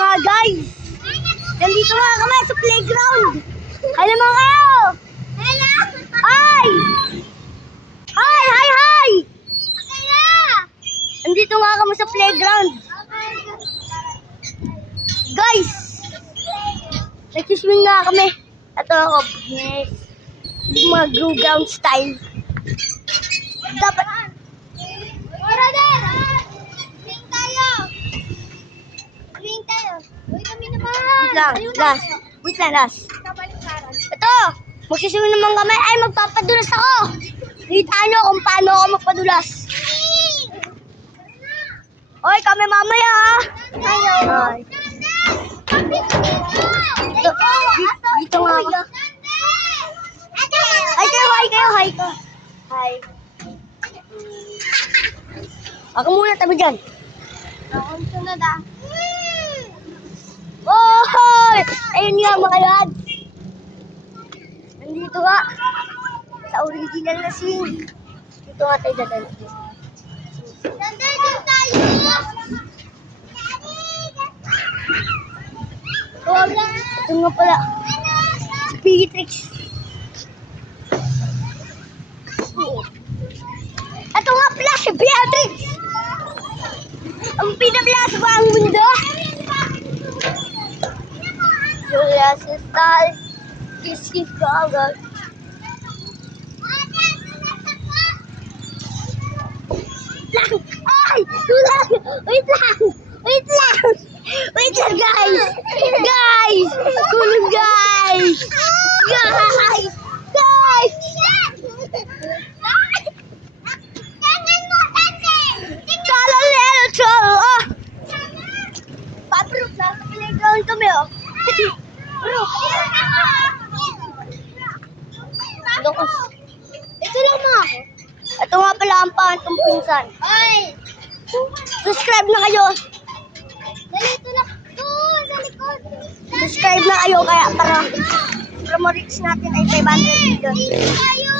mga guys, nandito nga kami sa playground. Hello mga kayo! Hello! Hi! Hi! Hi! Hi! Okay na! Nandito nga kami sa playground. Guys! Nagsiswing nga kami. Ito ako. Yes. Mga glue ground style. Dapat. Swing tayo! Swing tayo! Uy, kami naman! Wait lang. Last. Wait lang, last. Kabaliktaran. Ito! Magsiswing naman kami. Ay, magpapadulas ako. Kita nyo kung paano ako magpadulas. Oy, kami mamaya ha. Ay. Dito nga ako. Ay, kayo, hi kayo, hi ka. Hi. Ako muna, tabi dyan. Ako sunod ah. Oh, hoy! Ayun nga mga lads. Nandito nga. Sa original na swing. Dito nga tayo dadaan. Nandito tayo! Ito nga pala. Beatrix. Ito nga pala si Beatrix. Ang pinablas ba ang mundo? Julia Sistal. Kiss Gagal. Ay! Tulang! Wait lang! Wait lang! Wait lang guys! Guys! Tulong guys! Guys! Guys! Chalalero chalo! Oh! Paproof na sa playground kami oh! Proof! Ito lang mo ako. Ito nga pala ang pangitong pinsan. Ay! Subscribe na kayo. Dito lang. Doon, sa likod. Subscribe na kayo kaya para ma-reach natin ay 500 videos. Dito tayo!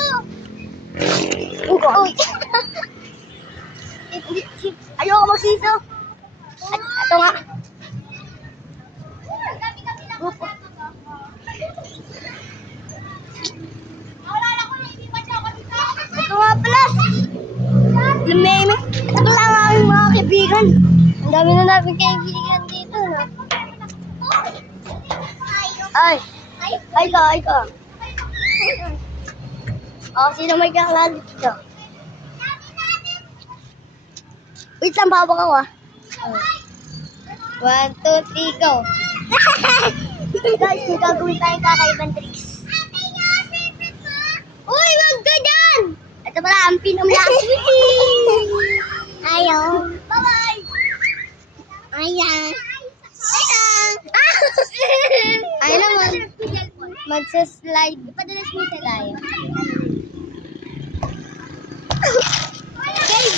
Uy! Ayoko magsiso. At ito nga. Kami lang. Grupo. Nawala ko na, hindi pa siya ako dito. Ito nga pala. Lumeme. Ito lang ang mga kaibigan. Ang dami na namin kaibigan dito, no? Ay. Ay ka, ay ka. Oh, sino may kakilala dito? Wait lang, bawak ako ah. 1, 2, 3, go! Guys, may gagawin tayong kakaibang tricks. Uy, wag ka dyan! Ito pala, ang pinamlas. Ayaw. Bye-bye! Ayan. Ayaw naman. Magsa-slide. Padalas mo tayo. Guys!